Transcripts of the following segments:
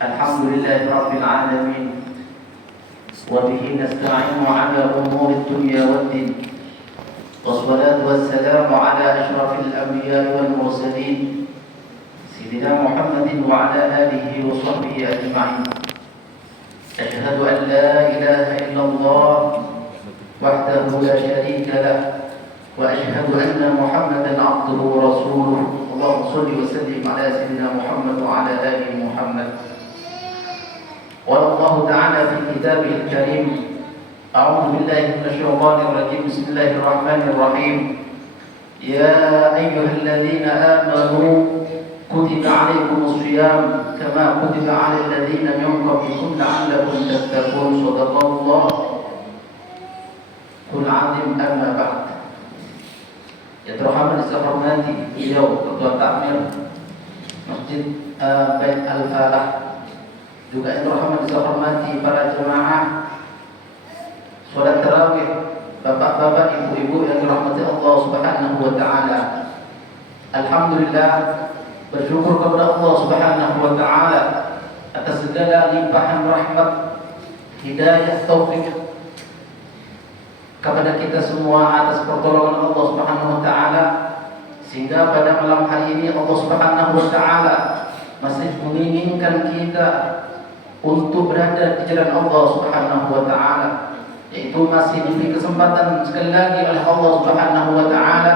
Alhamdulillahi Rabbil Alamin. وبه نستعين على أمور الدنيا والدين والصلاة والسلام على أشرف الأنبياء والمرسلين سيدنا محمد وعلى آله وصحبه أجمعين. أشهد أن لا إله إلا الله وحده لا شريك له وأشهد أن محمدا عبده ورسوله. اللهم صل وسلم على سيدنا محمد وعلى آل محمد. قال الله تعالى في كتابه الكريم: أعوذ بالله من الشيطان الرجيم. بسم الله الرحمن الرحيم. يا أيها الذين آمنوا كتب عليكم الصيام كما كتب على الذين من قبلكم لعلكم تتقون. صدق الله العظيم. أما بعد. Yang terhormat dihormati beliau Ketua Takmir Masjid Bait Al-Falah, juga yang terhormat dihormati para jemaah salat tarawih, bapak-bapak, ibu-ibu yang dirahmati Allah Subhanahu wa taala. Alhamdulillah, bersyukur kepada Allah Subhanahu wa taala atas segala limpahan rahmat, hidayah, taufik kepada kita semua, atas pertolongan Allah Subhanahu wa taala, sehingga pada malam hari ini Allah Subhanahu wa taala masih menginginkan kita untuk berada di jalan Allah Subhanahu wa taala, yaitu masih diberi kesempatan sekali lagi oleh Allah Subhanahu wa taala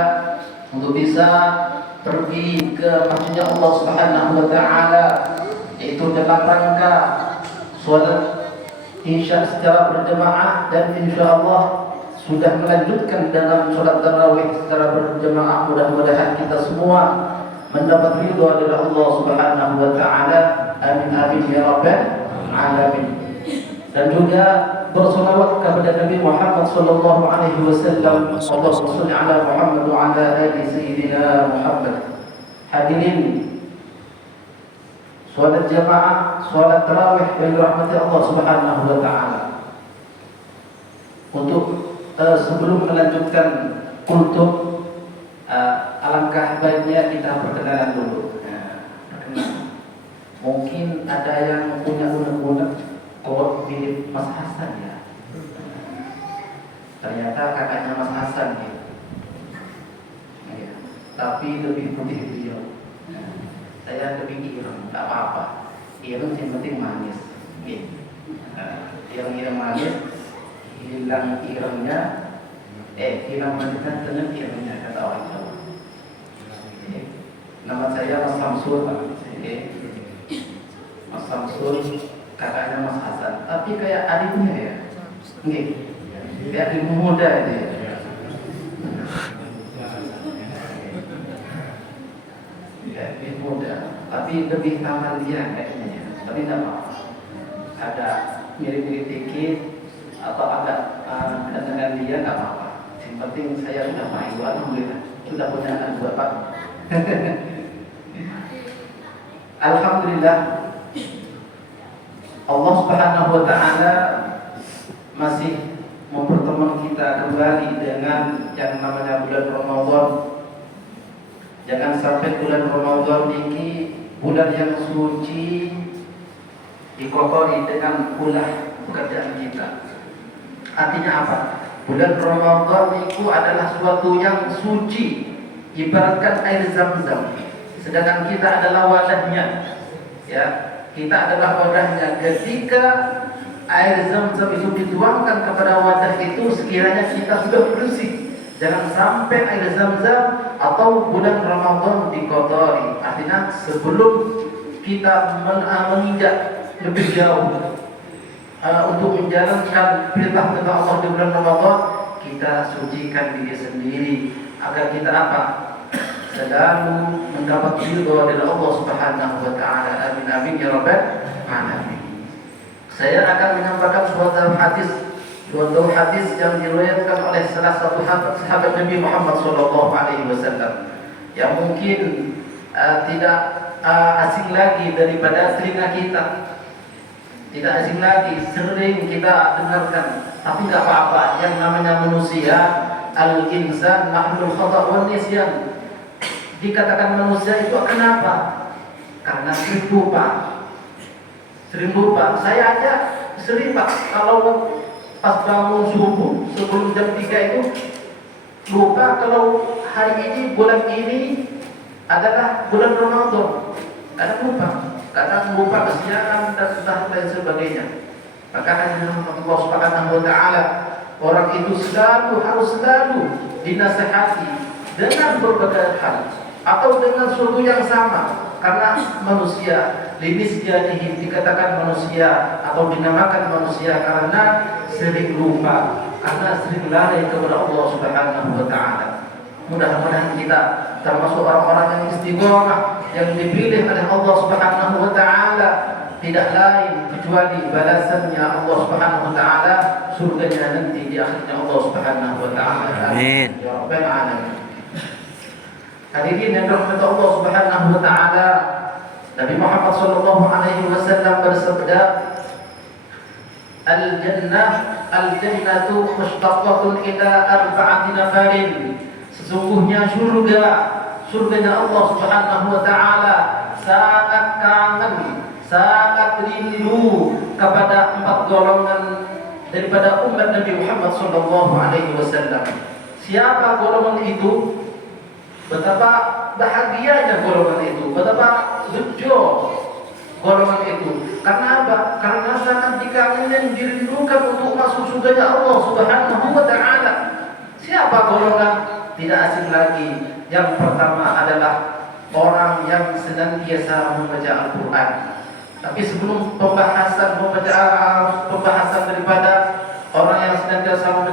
untuk bisa pergi ke masjid Allah Subhanahu wa taala, yaitu dalam rangka salat Isya secara berjemaah, dan insyaallah sudah melanjutkan dalam salat tarawih secara berjemaah. Mudah-mudahan kita semua mendapat ridha dari Allah Subhanahu wa taala. Amin amin ya rabbal alamin. Dan juga bersolawat kepada Nabi Muhammad sallallahu alaihi wasallam. Allahumma shalli ala Muhammad wa ala ali sayyidina Muhammad. Hadirin salat jamaah, salat tarawih yang dirahmati Allah Subhanahu wa taala. Untuk sebelum melanjutkan kultum, alangkah baiknya kita perkenalan dulu. Mungkin ada yang punya unek-unek kalau mirip Mas Hasan ya. Ternyata kakaknya Mas Hasan gitu. Ya. Tapi lebih putih beliau. Saya lebih ireng, tak apa-apa. Ireng yang penting manis. Gitu. Yang ireng manis, hilang irengnya, hilang manisnya, tenang irengnya, kata orang Jawa. Nama saya Mas Samsul. Mas Samsul, kakaknya Mas Hasan, tapi kayak adiknya ya, kayak adik muda ini. Ya, adik muda, tapi lebih tampan dia kayaknya. Tapi tidak apa-apa, ada mirip-mirip dikit atau agak dengan dia tidak apa-apa. Yang penting saya sudah main, alhamdulillah, sudah punya anak dua Pak. Alhamdulillah, Allah Subhanahu wa taala masih mempertemukan kita kembali dengan yang namanya bulan Ramadan. Jangan sampai bulan Ramadan ini bulan yang suci dikotori dengan ulah pekerjaan kita. Artinya apa? Bulan Ramadan itu adalah suatu yang suci, ibaratkan air Zam-Zam. Sedangkan kita adalah wadahnya, ya, kita adalah wadahnya. Ketika air Zam-Zam itu dituangkan kepada wadah itu, sekiranya kita sudah bersih, jangan sampai air Zam-Zam atau bulan Ramadan dikotori. Artinya sebelum kita menginjak lebih jauh untuk menjalankan perintah Allah di bulan Ramadan, kita sucikan diri sendiri agar kita apa? Selalu mendapat ridha dari Allah Subhanahu wa taala. Amin amin ya rabbal alamin. Saya akan menyampaikan suatu hadis yang diriwayatkan oleh salah satu sahabat Nabi Muhammad sallallahu alaihi wasallam, yang mungkin tidak asing lagi daripada telinga kita. Tidak asing lagi, sering kita dengarkan. Tapi enggak apa-apa, yang namanya manusia, al-insan mahlul khata' wal nisyan. Dikatakan manusia itu kenapa? Karena lupa. sering lupa. Saya aja sering Pak, kalau pas bangun subuh sebelum jam 3 itu lupa kalau hari ini, bulan ini adalah bulan Ramadan. Kadang lupa kesiangan dan lain sebagainya. Maka hanya Allah Subhanahu wa taala, orang itu harus selalu dinasihati dengan berbagai hal atau dengan sesuatu yang sama. Karena manusia, linisjanihi, dikatakan manusia atau dinamakan manusia karena sering lupa, karena sering lari kepada Allah Subhanahu wa taala. Mudah-mudahan kita termasuk orang-orang yang istiqomah, yang dipilih oleh Allah Subhanahu wa taala, tidak lain kecuali balasannya Allah Subhanahu wa taala, surganya nanti di akhirnya Allah Subhanahu wa taala. Amin ya rabbal alamin. Hadirin yang dirahmati Allah Subhanahu wa taala, Nabi Muhammad sallallahu alaihi wasallam bersabda, Al-jannatu mushtaqatun ila arba'ati nafarin. Sesungguhnya surganya Allah Subhanahu wa taala sangat kangen, sangat rindu kepada 4 golongan daripada umat Nabi Muhammad sallallahu alaihi wasallam. Siapa golongan itu? Betapa bahagianya golongan itu, betapa lucu golongan itu. Karena apa? Karena sangat dikangenin, dirindukan untuk masuk surganya Allah Subhanahu wa taala. Siapa golongan? Tidak asing lagi. Yang pertama adalah orang yang senantiasa membaca Al-Quran. Tapi sebelum pembahasan daripada orang yang senantiasa membaca